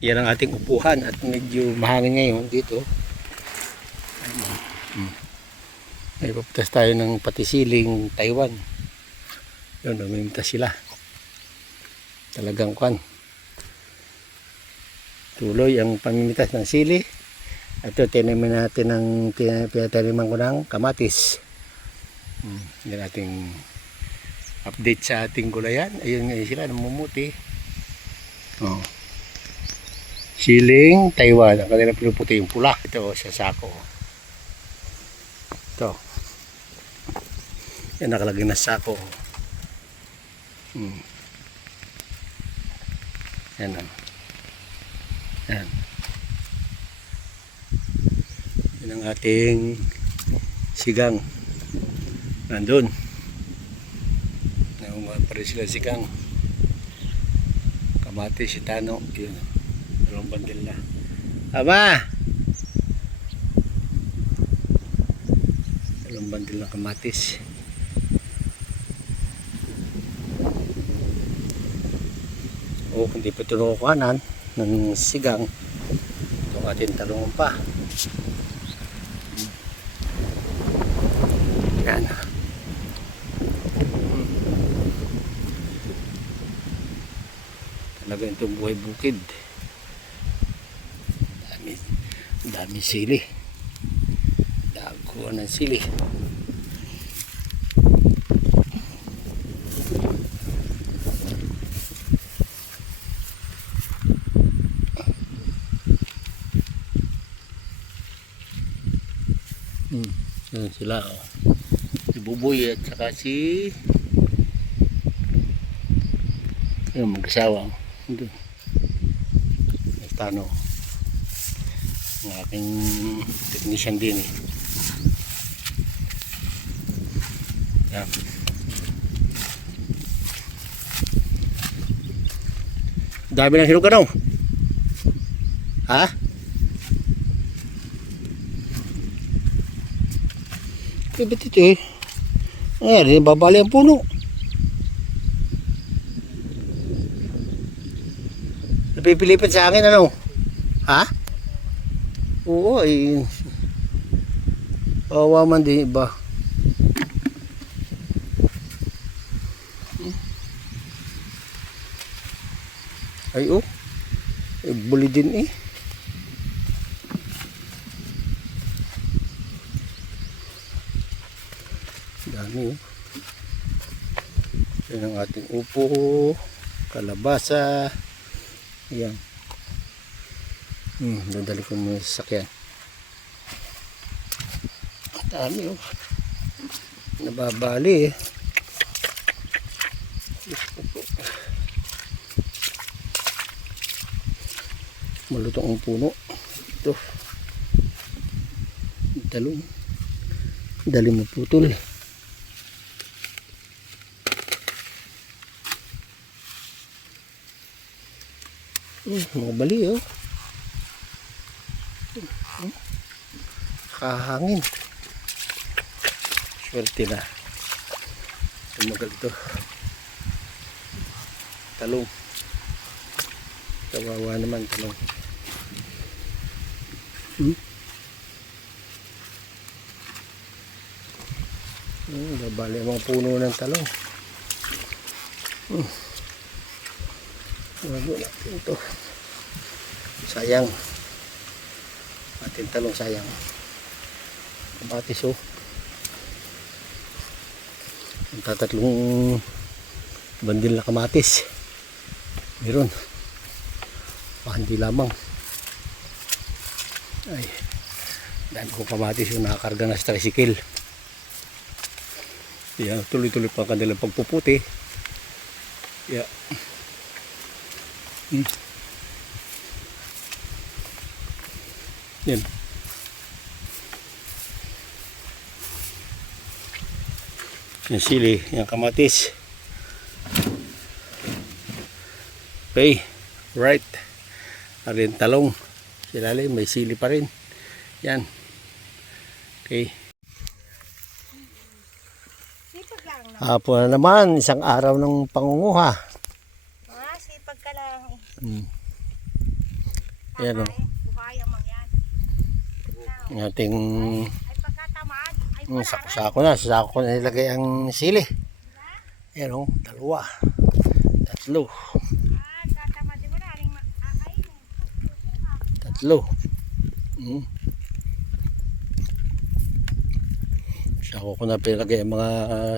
Yan ang ating upuhan at medyo mahangin ngayon dito. May papitas tayo ng patisiling Taiwan. Yun, namimitas sila. Talagang kwan. Tuloy ang pamimitas ng sili. At ito, tinamin natin ng pinataniman ko ng kamatis. Yan ating update sa ating gulayan. Ayun ngayon sila, namumuti. Oh. Siling Taiwan. Ang kanila pinuputi yung pula. Ito sa sako. Ito. Yan nakalagay na sako. Yan o. Yan. Yan ang ating sigang. Nandun. Naungan pa rin sila sigang. Kamatis, sitano. Yun. Dalawang bandil na. Ama! Dalawang bandil na kamatis. O, hindi pa ito nakukuhanan ng sigang. Itong ating talungan pa. Yan. Talaga itong buhay bukid. Dami sili. Daguan ng sili. Yan sila. Oh. Si Buboy at saka si yung mag-asawa. Doon. Tano. Ang aking technician din eh. Yan. Dami ng hinog ano? Ha? Ba't ito eh? Ayan, babali ang puno. Napipilipan sa akin ano? Ha? Oo ay awa man din iba. Ay oh, buli din eh. Dami oh. Yan ang ating upo, kalabasa. Yan. Dadali ko muna sa sakyan. Dami oh. Nababali eh. Malutong ang puno. Ito. Talong. Dali mo putol. Mga bali oh. Kahangin. Swerte na. Tumagal ito. Talong. Kawawa naman talong. Babali ang mga puno ng talong. Bago natin ito. Sayang. Ating talong sayang. Kamatis oh. Ang tatatlong bandil na kamatis. Meron. Hindi lamang. Ay. Dahil ko kamatis yung nakakarga na sa tricycle. Yan, tuloy-tuloy pa ang kanilang pagpuputi. Yeah. Yan. Yung sili, yung kamatis. Okay, right. Arin talong. Silalim, may sili pa rin. Yan. Okay. Hapon na naman, isang araw ng pangunguha. Sipag ka lang. Ayan o. Buhay ang mangyan. Ang ating Ay pagkatamad, ay sako-sako na. Sa sako ko na nilagay ang sili. Ayan o. 2. 3. katamad mo na ring ay 3. Sako ko na pinagay ang mga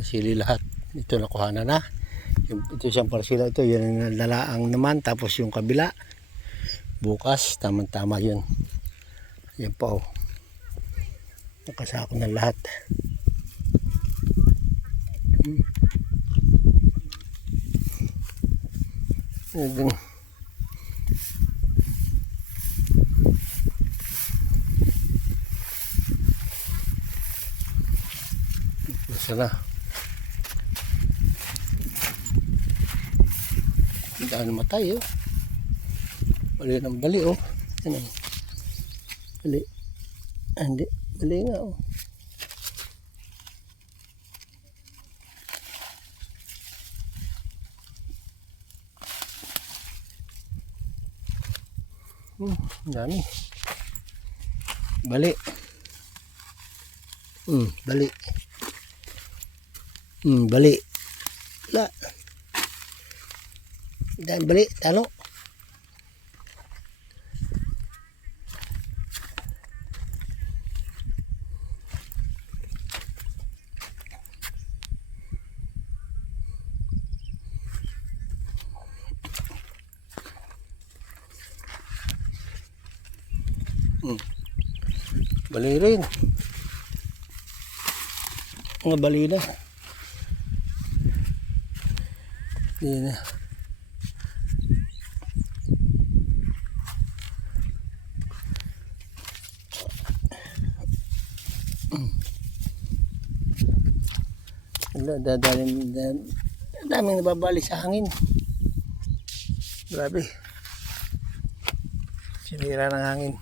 sili lahat. Ito nakuha na. Ito siyang parsila ito. Yan ang nalaang naman. Tapos yung kabila. Bukas. Tama-tama yun. Yan pa o. Nakasako na lahat. Ayan. Isa na. Hindi na namatay oh. Bali ng bali oh. Ano? Bali. Hindi. Bali nga oh. Dami. Bali. Bali. Bali. La. Dan bali, talo. Bali rin. Mga bali na. Hindi na. Daming nababali sa hangin. Grabe. Sinira ng hangin.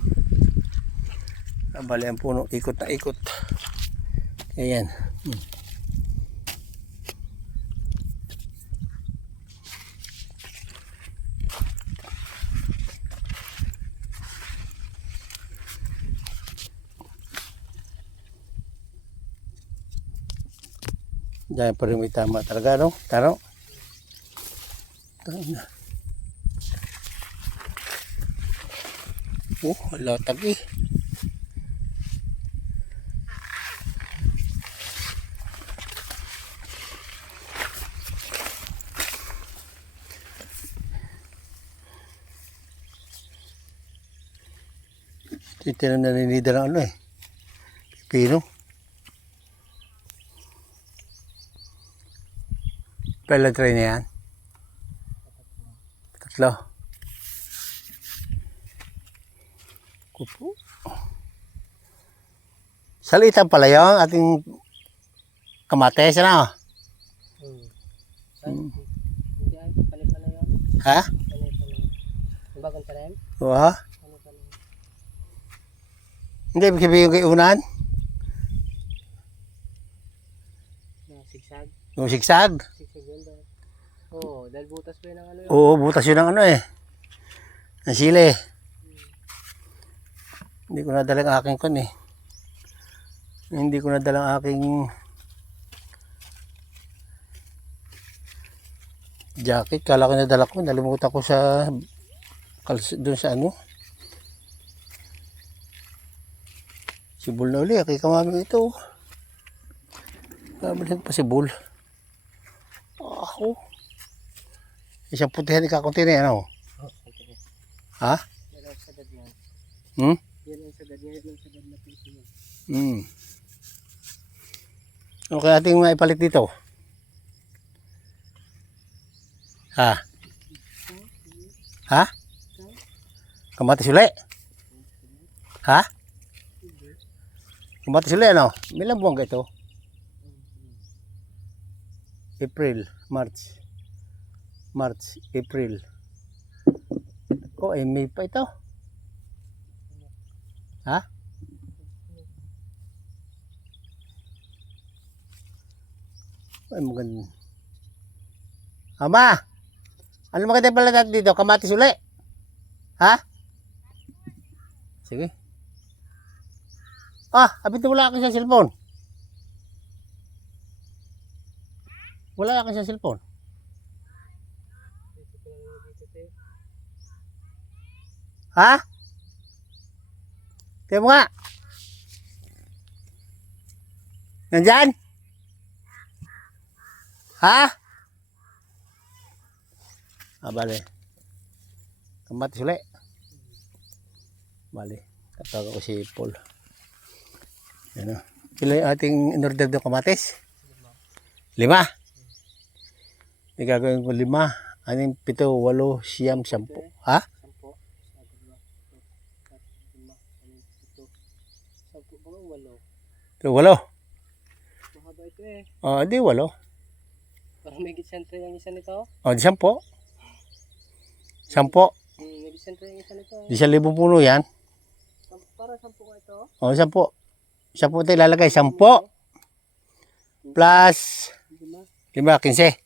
Nabali ang puno. Ikot na ikot. Ayan. Diyan pa rin may tama talaga, no? Taro. Na. Wala tagi. Ito na naninida ng ano eh. Pino. Pala try na yan. 3. Kupo. Salitan pala yung ating kamates na. Ha? bagong tanim. Wah. Hindi ibig sabihin yung kay unan. Sigsag. Yung sigsag. Sigsag yun ba? Oo, dahil butas pa yun ang ano yun. Oo, butas yun ang ano eh. Ang sili. Hindi ko nadala ang aking kun eh. Hindi ko nadala ang aking jacket. Kala ko nadala ko. Nalimutan ko sa doon sa ano. Sibol na uli. Kay kamami ito. Kabalhin pa sibol. Ako. Isang putihan ikakunti na yan oh. Ha? Yan ang sagad yan. Hmm? Yan ang sagad. Yan ang sagad na piso yan. Ano kaya ating maipalit dito? Ha? Ha? Kamatis uli? Ha? Kamatis uli ano? Milang buwan ka ito? April, March, April. Oh, ay May pa ito. Ha? Ay maganda. Ama! Ano maganda pala natin dito? Kamatis uli? Ha? Sige. Ah, abit wala ka sa cellphone. Wala ka sa cellphone. Dito ko lang dito, te. Ha? Tingnan mo nga. Nandyan? Ha? Ah, bale. Kamatis ulit. Bale. Katawag ko si Paul. Yan o. Kilo yung ating in-order ng kamatis? 5. Gagawin ko 5. 6, 7, 8, 9, 10. Ha? 10. 1, 2, 3, 4, 5, 6, 7, 8. 10 ba o 8? Ito, 8. Mahaba ito eh. O, di 8. Parang may gisentro yung isa nito. O, di 10. 10. May gisentro yung isa nito. Di 1,000 puno yan. Para 10 nga ito. O, 10. 10 tayo ilalagay. 10. Plus 5, 15.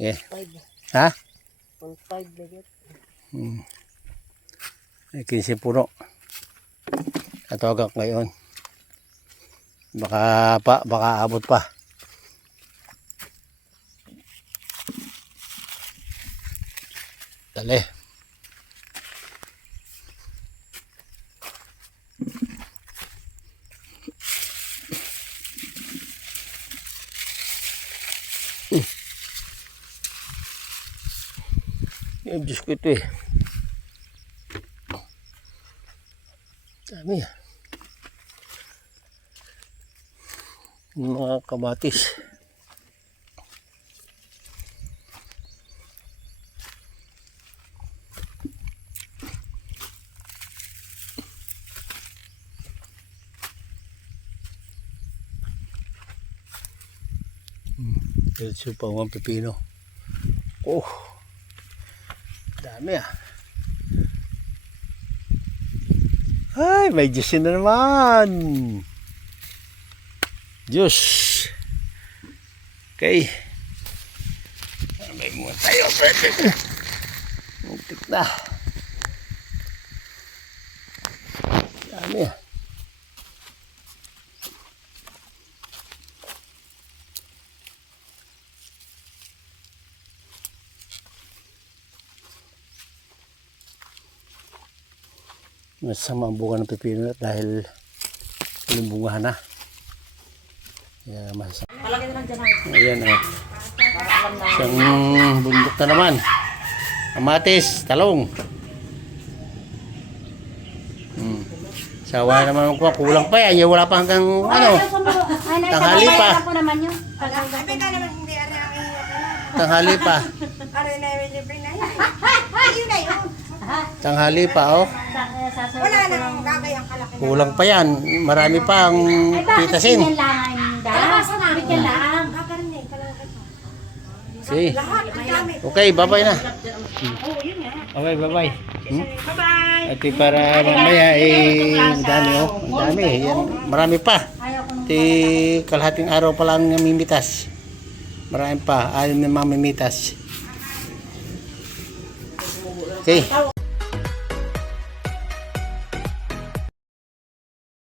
Yeah. 5. Ha? 5 bagit. Ay, 15 puno. Katawagan ko ngayon. Baka abot pa. Dali. Yung Diyos ko ito eh. Dami ah. Yung mga kamatis. Diretso pa ang pipino. Oh. Dami ah. Ay, may juice na naman. Juice. Okay. May mga tayo. Muntik na. Dami ah. Masama ang bunga ng pipino dahil walang bunga na. Yeah, masama. Ayan o. Isang bundok na naman. Kamatis, talong. Sawa naman ko, kulang pa yan. Wala pa hanggang ano. Tanghali pa. Tanghali pa. Tanghali pa oh. Wala nang gagayang kalaki. Kulang pa yan. Marami pa ang pitasin. Okay. Okay, bye-bye na. Okay, bye-bye. At para mamaya ang dami oh. Ang dami. Yan. Marami pa. Kalahating araw pa lang namimitas. Marami pa. Ayon na mamimitas. Okay.